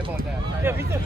about that. Yeah, me too.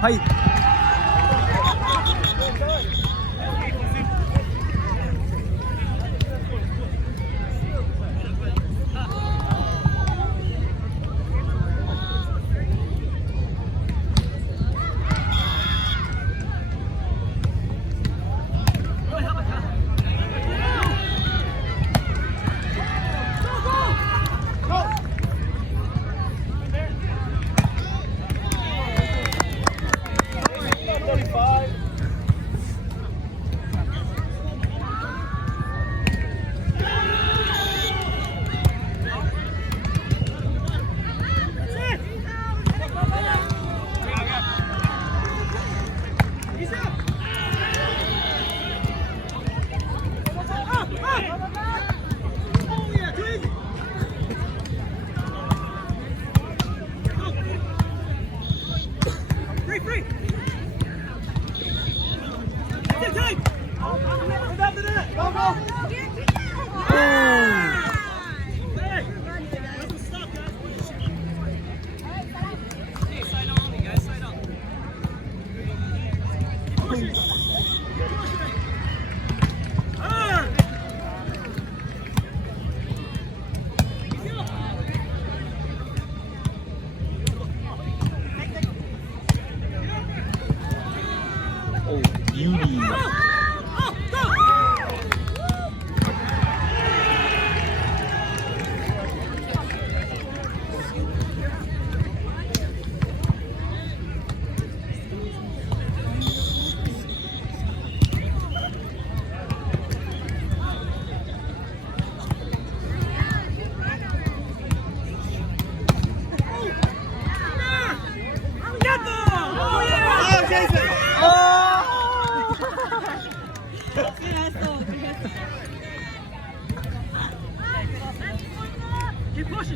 Pipe.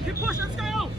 Keep pushing, let's go!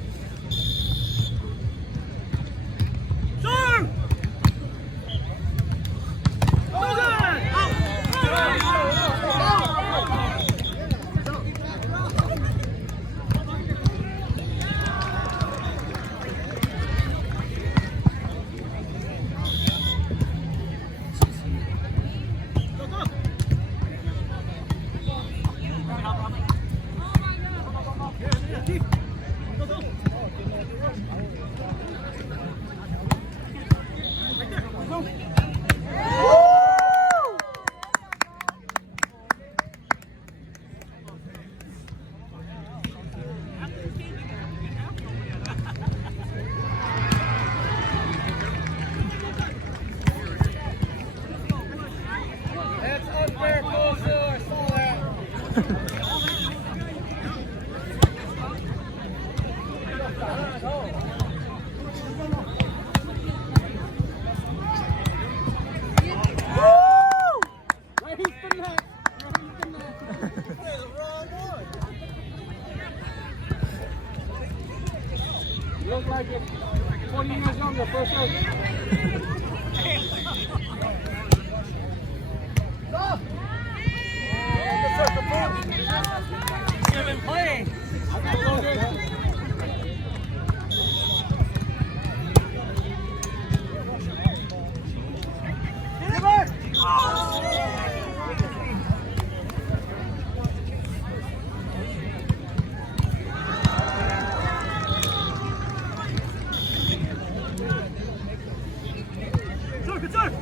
Look like it's 20 years younger, first row. Stop! serve, good serve.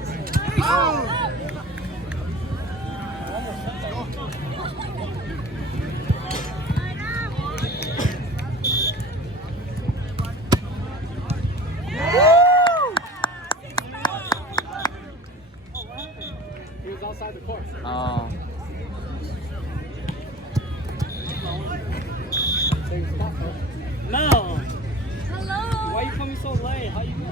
He was outside the court. Oh. Same spot, bro. Mel. Hello. Why are you coming so late? How you doing?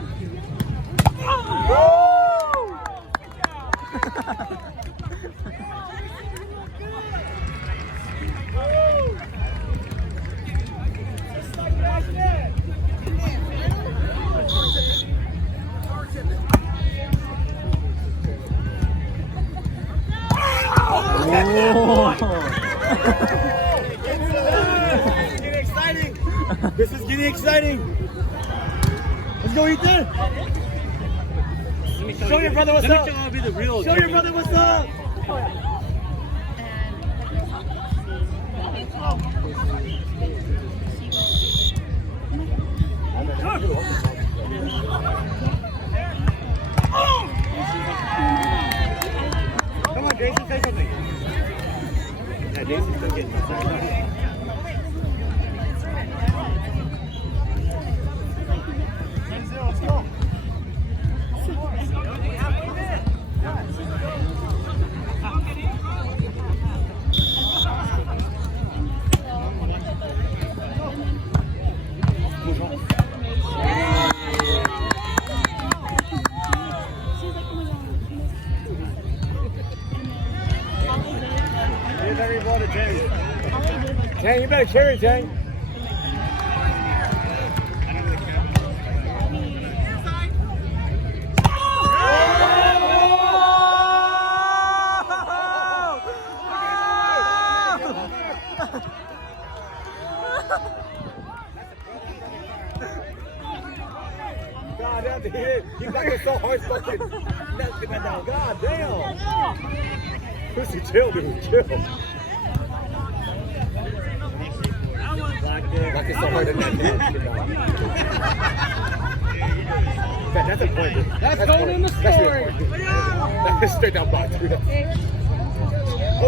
This is getting exciting. Let's go, Ethan. Show your brother what's up. I'll be the real. Show your brother what's up. Come on, Jason, say something. Yeah, Jason's still getting excited. Let's go. Here's every ball to Jay. Jay, you better carry, Jay. God damn, he got this so hard fucking. God damn. Pussy, chill, dude, chill. Like it's so hard to net. That's a point, dude. That's going in the story. That's straight down block, dude. Oh,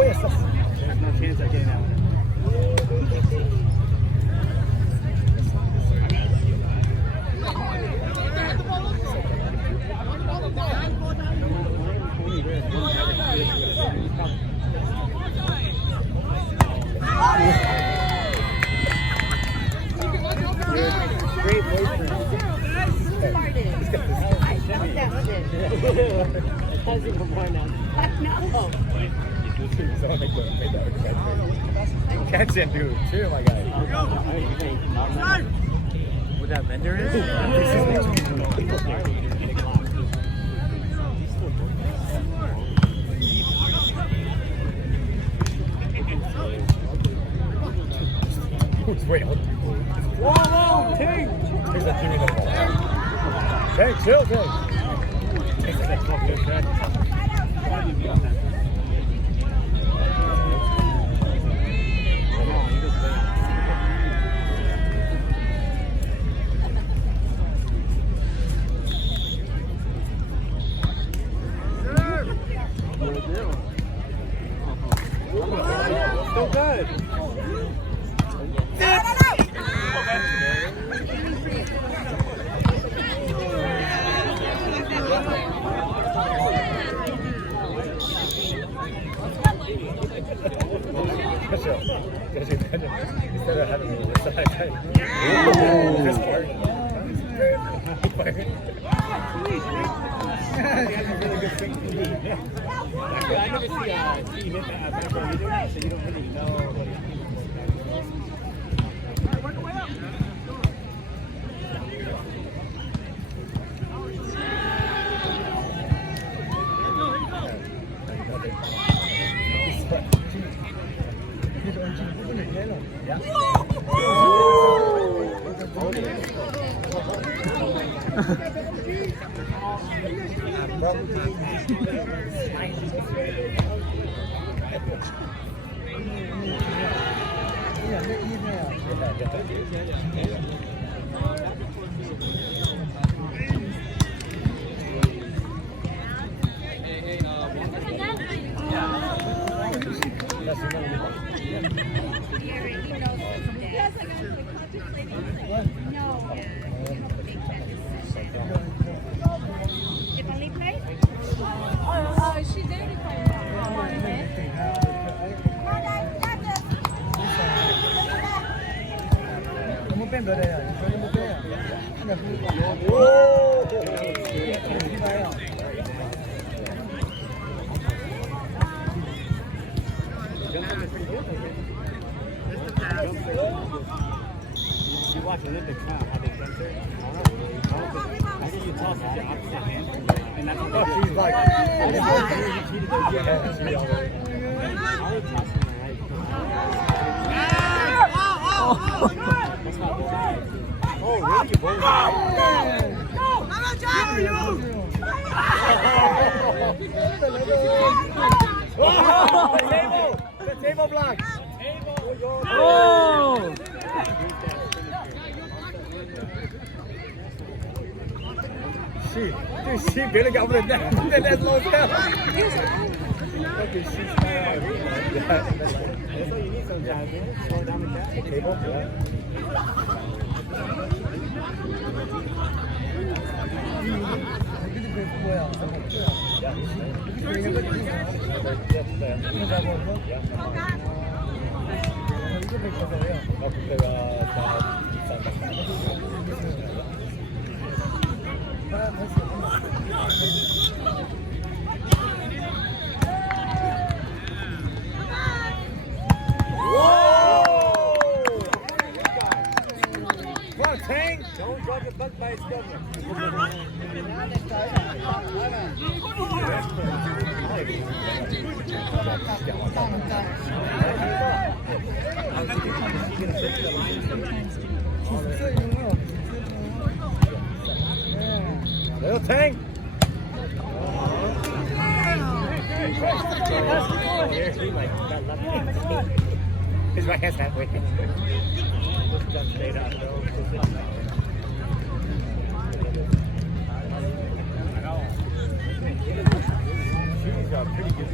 yes. There's no chance of getting out. Great boyfriend. How's it before now? No. Catch it, dude. Chill, my guy. What that vendor is? Wait, Whoa, King. here's a team in the ball. Hey, chill, King. Still good. Instead of having me on the side. Chris Park. He has a really good thing. I never see a team hit that back row either, so you don't really know what he's You watch Olympics now, how they center. I think you toss with the opposite hand, and that's what they do. She's like, I would toss with my right. That's not the right. oh, really? You both? Oh, the table! The table block! Oh! She barely got over the net. That's low down. Okay, she's That's what you need sometimes, man. Slow down the cat. table, yeah. Come on, Tang! Don't drop the buck by his governor. Little Tang! His right hand's halfway. Just jump straight up, bro. She's a pretty good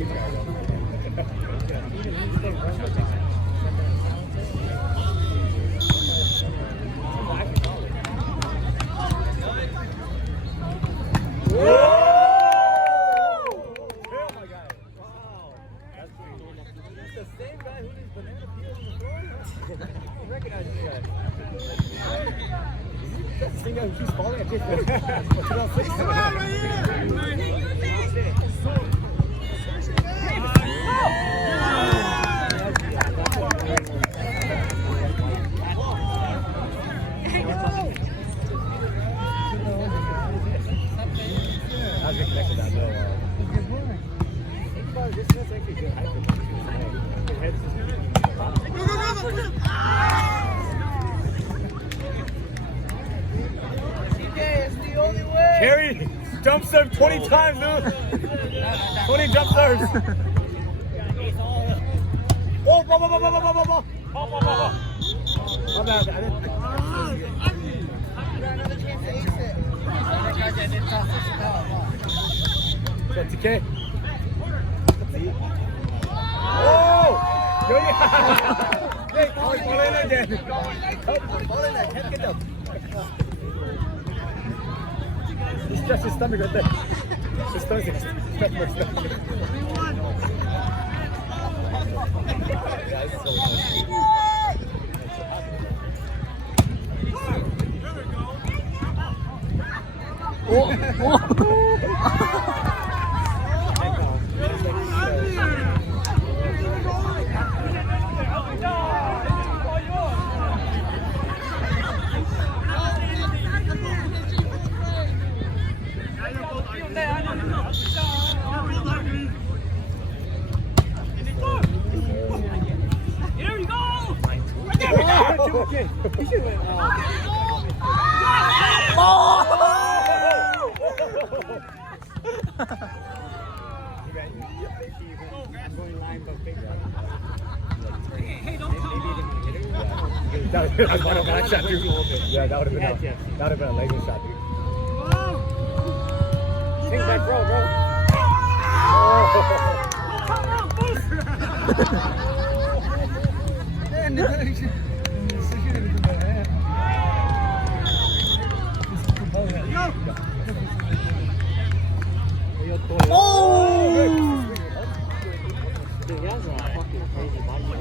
She's falling at 20. Carrie, jump serve 20 times, dude. 20 jump serves. Oh, ball. My bad. I didn't. Is that TK? Oh! Hey, fall in again. Fall in that. Can't get up. Just stretch his stomach right there. His stomach. Stretch my stomach. Yeah, it's so nice. That would have been a bad shot, dude. Yeah, that would have been a laser shot, dude. Sing back, bro. Dude, he has a fucking crazy body.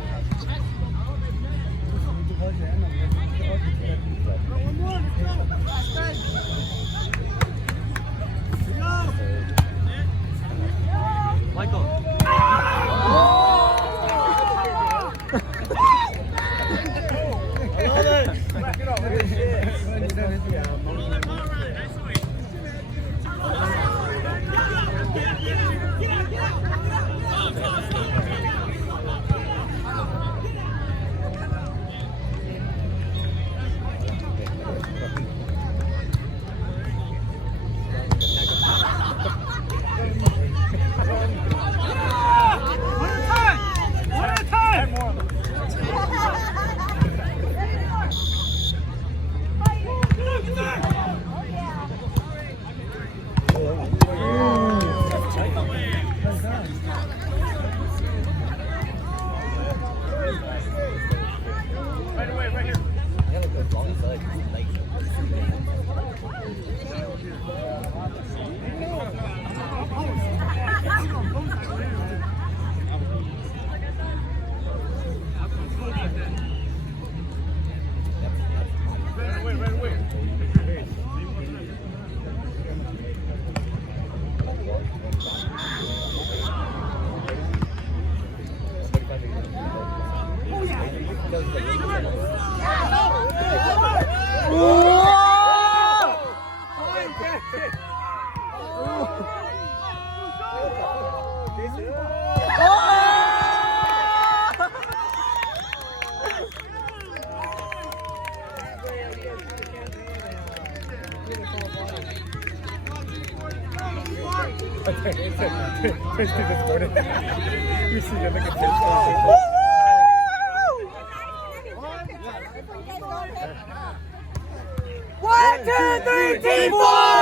Tasty this morning. You see the look at One, two, three, team four!